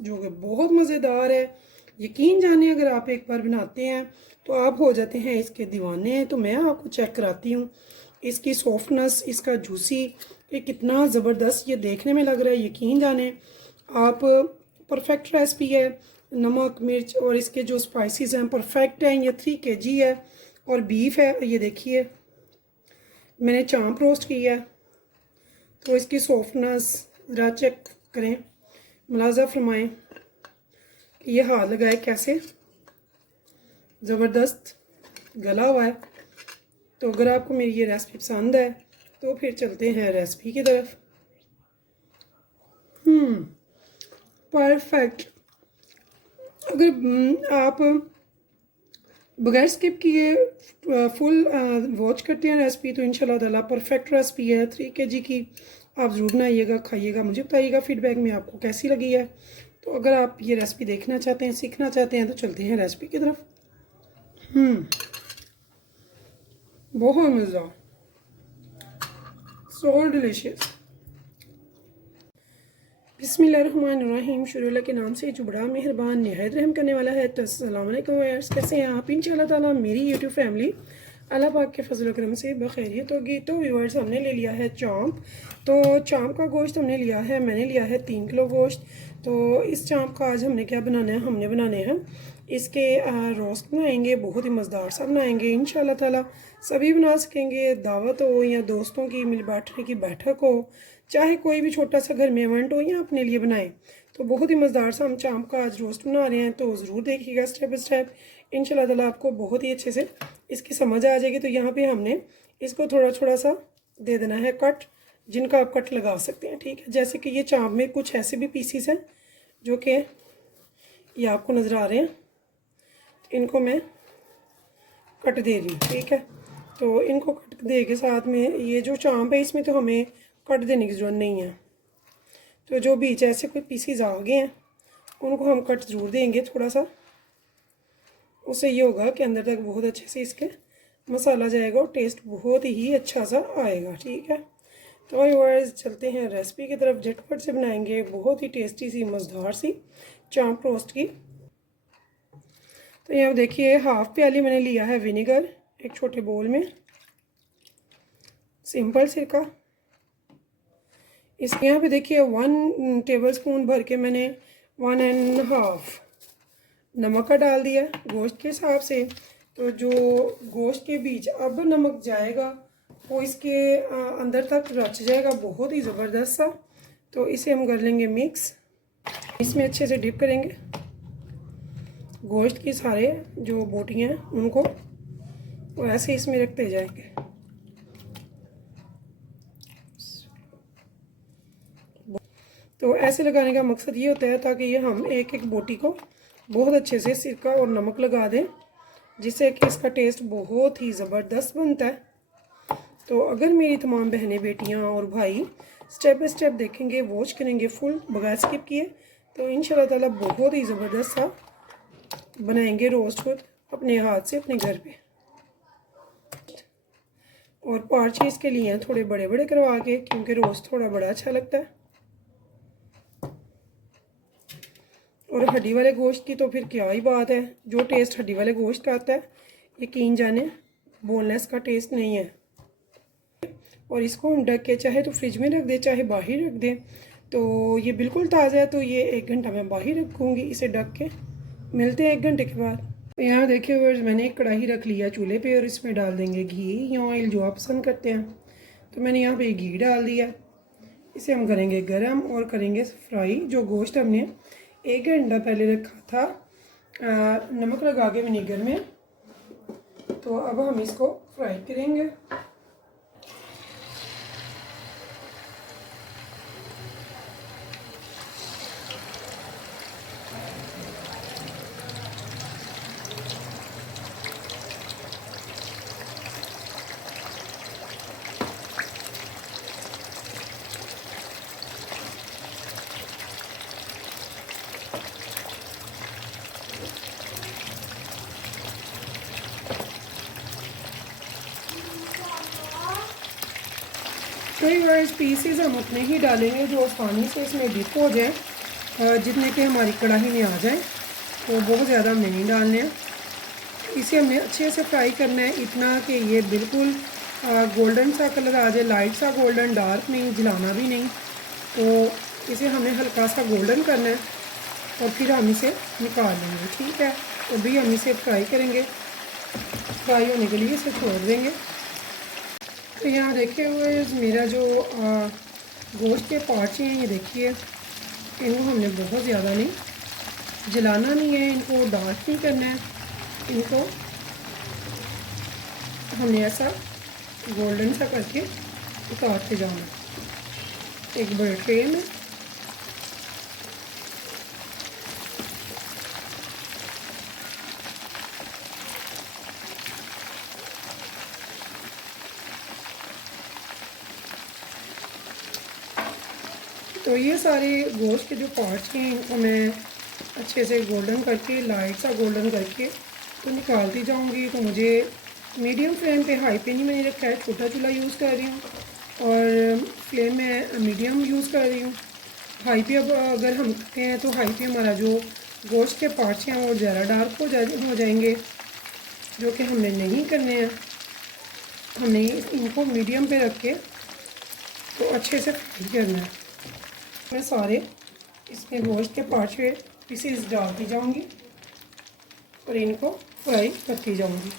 जो कि बहुत मज़ेदार है। यकीन जाने अगर आप एक बार बनाते हैं तो आप हो जाते हैं इसके दीवाने। तो मैं आपको चेक कराती हूँ इसकी सॉफ्टनेस, इसका जूसी, ये कितना ज़बरदस्त ये देखने में लग रहा है। यकीन जाने आप, परफेक्ट रेसिपी है। नमक मिर्च और इसके जो स्पाइसेस हैं परफेक्ट हैं। ये 3 kg है और बीफ है। ये देखिए मैंने चांप रोस्ट किया है। तो इसकी सॉफ्टनेस ज़रा चेक करें, मुलाजा फरमाएं कि ये हाथ लगाए कैसे ज़बरदस्त गला हुआ है। तो अगर आपको मेरी ये रेसिपी पसंद है तो फिर चलते हैं रेसिपी की तरफ। परफेक्ट। अगर आप बगैर स्किप किए फुल वॉच करते हैं रेसिपी तो इंशाल्लाह ताला परफेक्ट रेसिपी है 3 kg की। आप ज़रूर बनाइएगा, खाइएगा, मुझे बताइएगा फीडबैक में आपको कैसी लगी है। तो अगर आप ये रेसिपी देखना चाहते हैं, सीखना चाहते हैं तो चलते हैं रेसिपी की तरफ। बहुत मज़ा, सो डिलीशियस। बिस्मिल्लाहिर्रहमानिर्रहीम। शुरू अल्लाह के नाम से जो बड़ा मेहरबान निहायत रहम करने वाला है। तो अस्सलाम वालेकुम व्यूअर्स, कैसे हैं आप? इंशाल्लाह ताला मेरी यूट्यूब फैमिली अल्लाह पाक के फजल करम से बखैरियत होगी। तो व्यूअर्स हमने ले लिया है चाँप। तो चाँप का गोश्त हमने लिया है, मैंने लिया है 3 किलो गोश्त। तो इस चाँप का आज हमने क्या बनाना है, हमने बनाने हैं इसके रोस्ट बनाएंगे, बहुत ही मज़ेदार सा बनाएंगे इंशाल्लाह ताला। सभी बना सकेंगे, दावत हो या दोस्तों की मिल बैठने की बैठक हो, चाहे कोई भी छोटा सा घर में इवेंट हो या अपने लिए बनाएं। तो बहुत ही मज़ेदार सा हम चाँप का आज रोस्ट बना रहे हैं। तो ज़रूर देखिएगा स्टेप बाय स्टेप, इंशाल्लाह ताला आपको बहुत ही अच्छे से इसकी समझ आ जाएगी। तो यहाँ पे हमने इसको थोड़ा थोड़ा सा दे देना है कट, जिनका आप कट लगा सकते हैं, ठीक है। जैसे कि ये चाँप में कुछ ऐसे भी पीसीस हैं जो कि ये आपको नज़र आ रहे हैं, इनको मैं कट दे रही हूँ, ठीक है। तो इनको कट दे के साथ में ये जो चाँप है इसमें तो हमें कट देने की ज़रूरत नहीं है। तो जो बीच ऐसे कोई पीसीज आ गए हैं उनको हम कट ज़रूर देंगे थोड़ा सा, उससे ये होगा कि अंदर तक बहुत अच्छे से इसके मसाला जाएगा और टेस्ट बहुत ही अच्छा सा आएगा, ठीक है। तो व्यूअर्स चलते हैं रेसिपी की तरफ। झटपट से बनाएंगे बहुत ही टेस्टी सी मज़ेदार सी चाँप रोस्ट की। तो यहाँ देखिए हाफ प्याली मैंने लिया है विनेगर एक छोटे बोल में, सिंपल सिरका। इस यहाँ पे देखिए 1 टेबलस्पून भर के मैंने 1.5 नमक का डाल दिया गोश्त के हिसाब से। तो जो गोश्त के बीच अब नमक जाएगा वो इसके अंदर तक रच जाएगा बहुत ही ज़बरदस्त सा। तो इसे हम कर लेंगे मिक्स, इसमें अच्छे से डिप करेंगे गोश्त की सारे जो बोटियाँ हैं उनको, और ऐसे इसमें रखते जाएंगे। तो ऐसे लगाने का मकसद ये होता है ताकि ये हम एक एक बोटी को बहुत अच्छे से सिरका और नमक लगा दें, जिससे कि इसका टेस्ट बहुत ही ज़बरदस्त बनता है। तो अगर मेरी तमाम बहनें, बेटियां और भाई स्टेप बाय स्टेप देखेंगे, वॉच करेंगे फुल बगैर स्किप किए, तो इंशाल्लाह ताला बहुत ही ज़बरदस्त सा बनाएंगे रोस्ट खुद अपने हाथ से अपने घर पे। और पार्चे इसके लिए हैं थोड़े बड़े बड़े करवा के, क्योंकि रोस्ट थोड़ा बड़ा अच्छा लगता है। और हड्डी वाले गोश्त की तो फिर क्या ही बात है, जो टेस्ट हड्डी वाले गोश्त का आता है यकीन जाने बोनलेस का टेस्ट नहीं है। और इसको हम ढक के चाहे तो फ्रिज में रख दे चाहे बाहर रख दें। तो ये बिल्कुल ताज़ा है तो ये 1 घंटा मैं बाहर रखूँगी इसे ढक के। मिलते हैं 1 घंटे के बाद। तो यहाँ देखिए व्यूअर्स मैंने एक कढ़ाई रख लिया चूल्हे पे और इसमें डाल देंगे घी या ऑयल जो आप पसंद करते हैं। तो मैंने यहाँ पे घी डाल दिया, इसे हम करेंगे गरम और करेंगे फ्राई। जो गोश्त हमने 1 घंटा पहले रखा था नमक लगा के विनीगर में, तो अब हम इसको फ्राई करेंगे। कई बार पीसेस हम उतने ही डालेंगे जो आसानी से इसमें डिप हो जाए। जितने के हमारी कढ़ाई में आ जाए, तो बहुत ज़्यादा हमें नहीं डालने हैं। इसे हमने अच्छे से फ्राई करना है, इतना कि ये बिल्कुल गोल्डन सा कलर आ जाए, लाइट सा गोल्डन, डार्क नहीं, जलाना भी नहीं। तो इसे हमें हल्का सा गोल्डन करना है और फिर हम इसे निकाल लेंगे। ठीक है, तो अभी हम इसे फ्राई करेंगे, फ्राई होने के लिए इसे छोड़ देंगे। तो यहाँ देखिए हुए मेरा जो गोश्त के पार्ट्स हैं, ये देखिए, इनको हमने बहुत ज़्यादा नहीं जलाना नहीं है, इनको डार्क नहीं करना है, इनको हमने ऐसा गोल्डन सा करके उतारते जाना एक बड़े ट्रे में। तो ये सारे गोश्त के जो पार्ट्स हैं इनको मैं अच्छे से गोल्डन करके, लाइट सा गोल्डन करके तो निकालती जाऊंगी। तो मुझे मीडियम फ्लेम पे, हाई पे नहीं मैंने रखा है, छोटा चूल्हा यूज़ कर रही हूँ और फ्लेम में मीडियम यूज़ कर रही हूँ। हाई पे अब अगर हम करते हैं तो हाई पे हमारा जो गोश्त के पार्ट्स हैं वो ज़्यादा डार्क हो जाएंगे, जो कि हमें नहीं करने हैं। हमें इनको मीडियम पे रख के तो अच्छे से फ्राई करना है। मैं सारे इसमें गोश्त के 5 पीसेस डालती जाऊंगी और इनको फ्राई करती जाऊंगी।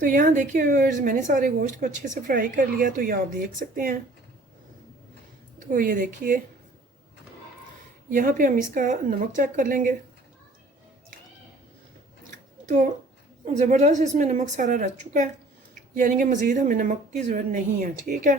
तो यहाँ देखिए व्यूअर्स, मैंने सारे गोश्त को अच्छे से फ्राई कर लिया, तो ये आप देख सकते हैं। तो ये देखिए, यहाँ पे हम इसका नमक चेक कर लेंगे। तो ज़बरदस्त इसमें नमक सारा रच चुका है, यानी कि मज़ीद हमें नमक की ज़रूरत नहीं है। ठीक है,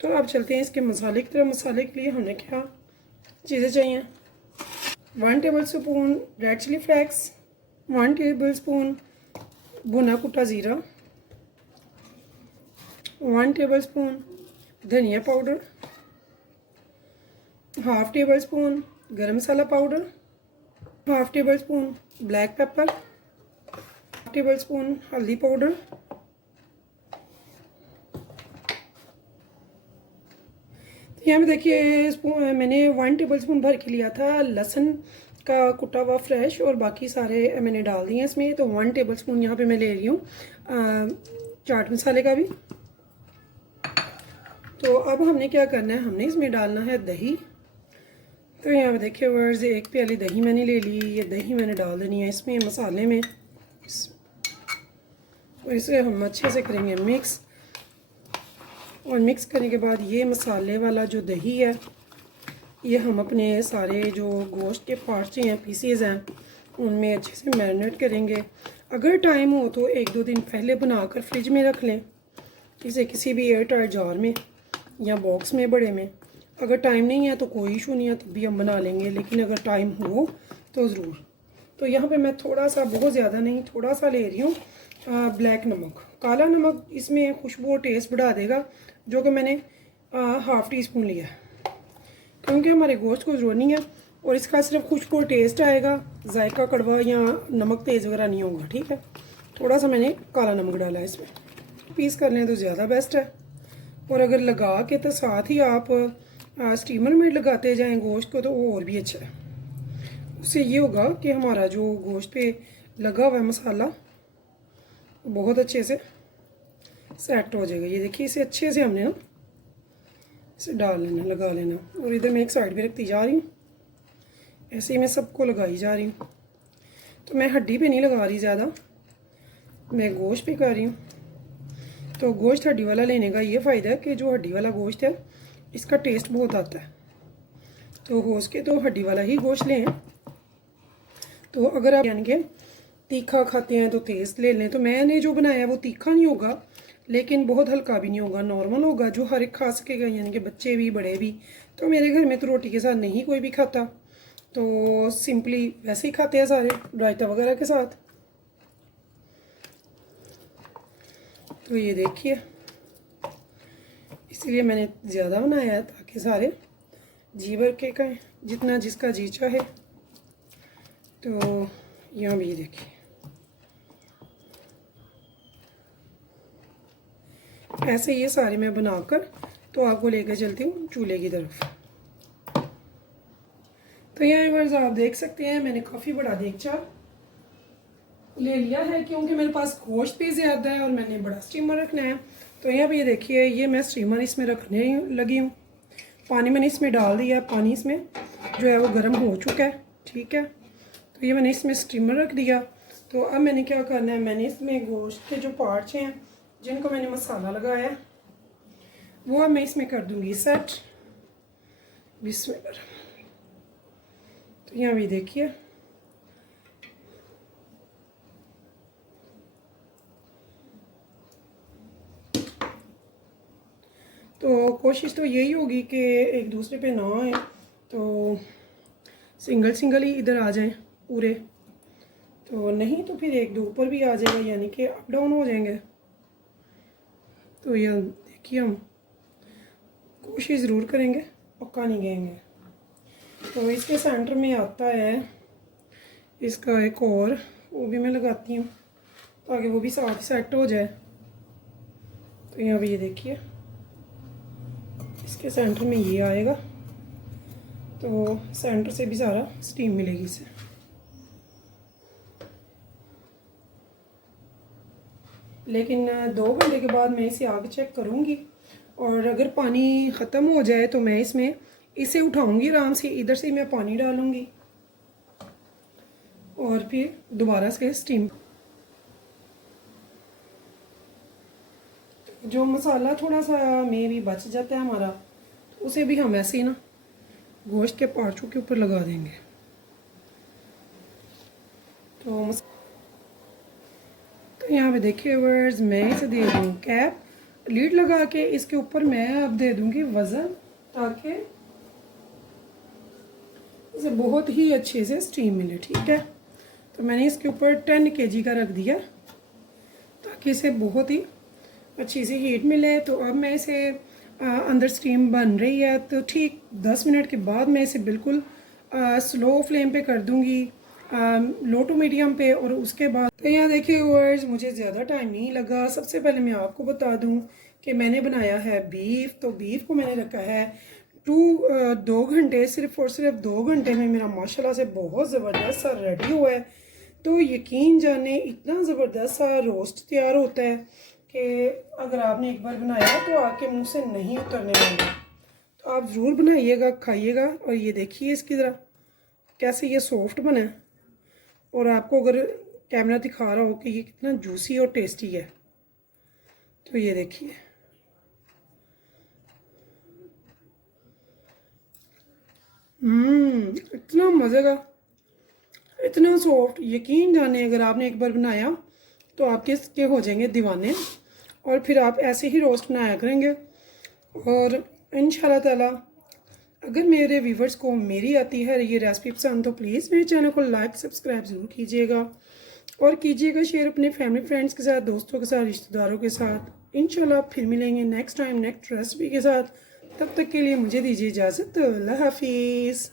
तो अब चलते हैं इसके मसाले की तरफ। मसाले के लिए हमें क्या चीज़ें चाहिए? 1 tablespoon red chilli flakes, 1 tablespoon भुना कुटा ज़ीरा, 1 टेबल स्पून धनिया powder, half tablespoon garam masala powder, half tablespoon black pepper, half tablespoon हल्दी पाउडर, तो यहाँ पे देखिए मैंने 1 टेबल स्पून भर के लिया था लहसुन का कुटा हुआ फ्रेश, और बाकी सारे मैंने डाल दिए इसमें। तो 1 टेबल स्पून यहाँ पे मैं ले रही हूँ चाट मसाले का भी। तो अब हमने क्या करना है, हमने इसमें डालना है दही। तो यहाँ पे देखिए वर्स, 1 प्याली दही मैंने ले ली। ये दही मैंने डाल देनी है इसमें मसाले में, और इसे हम अच्छे से करेंगे मिक्स। और मिक्स करने के बाद ये मसाले वाला जो दही है, ये हम अपने सारे जो गोश्त के पार्ट्स हैं, पीसेस हैं, उनमें अच्छे से मैरिनेट करेंगे। अगर टाइम हो तो 1-2 दिन पहले बनाकर फ्रिज में रख लें, इसे किसी भी एयर टाइट जार में या बॉक्स में बड़े में। अगर टाइम नहीं है तो कोई इशू नहीं है, तब भी हम बना लेंगे, लेकिन अगर टाइम हो तो ज़रूर। तो यहाँ पे मैं थोड़ा सा, बहुत ज़्यादा नहीं, थोड़ा सा ले रही हूँ ब्लैक नमक। काला नमक इसमें खुशबू और टेस्ट बढ़ा देगा, जो कि मैंने हाफ़ टी स्पून लिया है, क्योंकि हमारे गोश्त को ज़रूरत नहीं है और इसका सिर्फ खुशबू और टेस्ट आएगा, जायका कड़वा या नमक तेज़ वगैरह नहीं होगा। ठीक है, थोड़ा सा मैंने काला नमक डाला है इसमें। पीस कर लें तो ज़्यादा बेस्ट है। और अगर लगा के तो साथ ही आप स्टीमर में लगाते जाएं गोश्त को, तो वो और भी अच्छा है। उससे ये होगा कि हमारा जो गोश्त पे लगा हुआ है मसाला बहुत अच्छे से सेट हो जाएगा। ये देखिए, इसे अच्छे से हमने ना इसे डाल लेना, लगा लेना। और इधर मैं एक साइड पे रखती जा रही हूँ, ऐसे ही मैं सबको लगाई जा रही हूँ। तो मैं हड्डी पे नहीं लगा रही ज़्यादा, मैं गोश्त पे कर रही हूँ। तो गोश्त हड्डी वाला लेने का ये फ़ायदा है कि जो हड्डी वाला गोश्त है इसका टेस्ट बहुत आता है, तो हो सके तो हड्डी वाला ही गोश्त लें। तो अगर आप यानी कि तीखा खाते हैं तो तेज़ ले लें। तो मैंने जो बनाया वो तीखा नहीं होगा, लेकिन बहुत हल्का भी नहीं होगा, नॉर्मल होगा, जो हर एक खा सकेगा, यानी कि बच्चे भी बड़े भी। तो मेरे घर में तो रोटी के साथ नहीं कोई भी खाता, तो सिंपली वैसे ही खाते हैं सारे रायता वगैरह के साथ। तो ये देखिए, इसलिए मैंने ज़्यादा बनाया है ताकि सारे जी भर के खाएं, जितना जिसका जी चाहे। तो यहाँ भी देखिए, ऐसे ये सारे मैं बनाकर तो आपको लेकर चलती हूँ चूल्हे की तरफ। तो यहाँ वर्ष आप देख सकते हैं मैंने काफ़ी बड़ा देगचा ले लिया है, क्योंकि मेरे पास गोश्त भी ज़्यादा है और मैंने बड़ा स्टीमर रखना है। तो यहाँ पे ये देखिए, ये मैं स्टीमर इसमें रखने लगी हूँ। पानी मैंने इसमें डाल दिया, पानी इसमें जो है वो गर्म हो चुका है, ठीक है। तो ये मैंने इसमें स्टीमर रख दिया। तो अब मैंने क्या करना है, मैंने इसमें गोश्त के जो पार्ट्स हैं जिनको मैंने मसाला लगाया है वो अब मैं इसमें कर दूँगी सेट। बिस्मिल्लाह। तो यहाँ भी देखिए, तो कोशिश तो यही होगी कि एक दूसरे पे ना आए, तो सिंगल सिंगल ही इधर आ जाएं पूरे। तो नहीं तो फिर एक दो ऊपर भी आ जाएगा, यानी कि अप डाउन हो जाएंगे। तो यह देखिए, हम कोशिश ज़रूर करेंगे, पक्का नहीं गएंगे। तो इसके सेंटर में आता है इसका एक और, वो भी मैं लगाती हूँ ताकि वो भी साथ सेट हो जाए। तो यहाँ भी ये देखिए, इसके सेंटर में ये आएगा, तो सेंटर से भी सारा स्टीम मिलेगी इसे। लेकिन 2 घंटे के बाद मैं इसे आगे चेक करूँगी, और अगर पानी ख़त्म हो जाए तो मैं इसमें इसे उठाऊँगी आराम से, इधर से मैं पानी डालूँगी और फिर दोबारा से स्टीम। जो मसाला थोड़ा सा में भी बच जाता है हमारा, उसे भी हम ऐसे ही ना गोश्त के पार्चों के ऊपर लगा देंगे। तो यहाँ पे देखिए वर्ड्स, मैं इसे दे दूँ कैप, लीड लगा के इसके ऊपर मैं अब दे दूँगी वज़न, ताकि इसे बहुत ही अच्छे से स्टीम मिले, ठीक है। तो मैंने इसके ऊपर 10 kg का रख दिया ताकि इसे बहुत ही अच्छी सी हीट मिले। तो अब मैं इसे अंदर स्टीम बन रही है, तो ठीक 10 मिनट के बाद मैं इसे बिल्कुल स्लो फ्लेम पे कर दूंगी, लो टू मीडियम पे। और उसके बाद तो यहाँ देखिए व्यूअर्स, मुझे ज़्यादा टाइम नहीं लगा। सबसे पहले मैं आपको बता दूं कि मैंने बनाया है बीफ। तो बीफ को मैंने रखा है 2 घंटे, सिर्फ और सिर्फ 2 घंटे में मेरा माशाल्लाह से बहुत ज़बरदस्त सा रेडी हुआ है। तो यकीन जाने इतना ज़बरदस्त सा रोस्ट तैयार होता है कि अगर आपने एक बार बनाया तो आपके मुंह से नहीं उतरने वाला। तो आप ज़रूर बनाइएगा, खाइएगा। और ये देखिए इसकी तरह कैसे ये सॉफ्ट बना है, और आपको अगर कैमरा दिखा रहा हो कि ये कितना जूसी और टेस्टी है। तो ये देखिए, इतना मज़े का, इतना सॉफ्ट। यकीन जाने अगर आपने एक बार बनाया तो आपके इसके हो जाएंगे दीवाने, और फिर आप ऐसे ही रोस्ट बनाया करेंगे। और इंशाल्लाह ताला अगर मेरे व्यूवर्स को मेरी आती है ये रेसिपी पसंद, तो प्लीज़ मेरे चैनल को लाइक सब्सक्राइब ज़रूर कीजिएगा, और कीजिएगा शेयर अपने फैमिली फ्रेंड्स के साथ, दोस्तों के साथ, रिश्तेदारों के साथ। इंशाल्लाह फिर मिलेंगे नेक्स्ट टाइम नेक्स्ट रेसिपी के साथ। तब तक के लिए मुझे दीजिए इजाज़त। अल्लाह हाफिज़।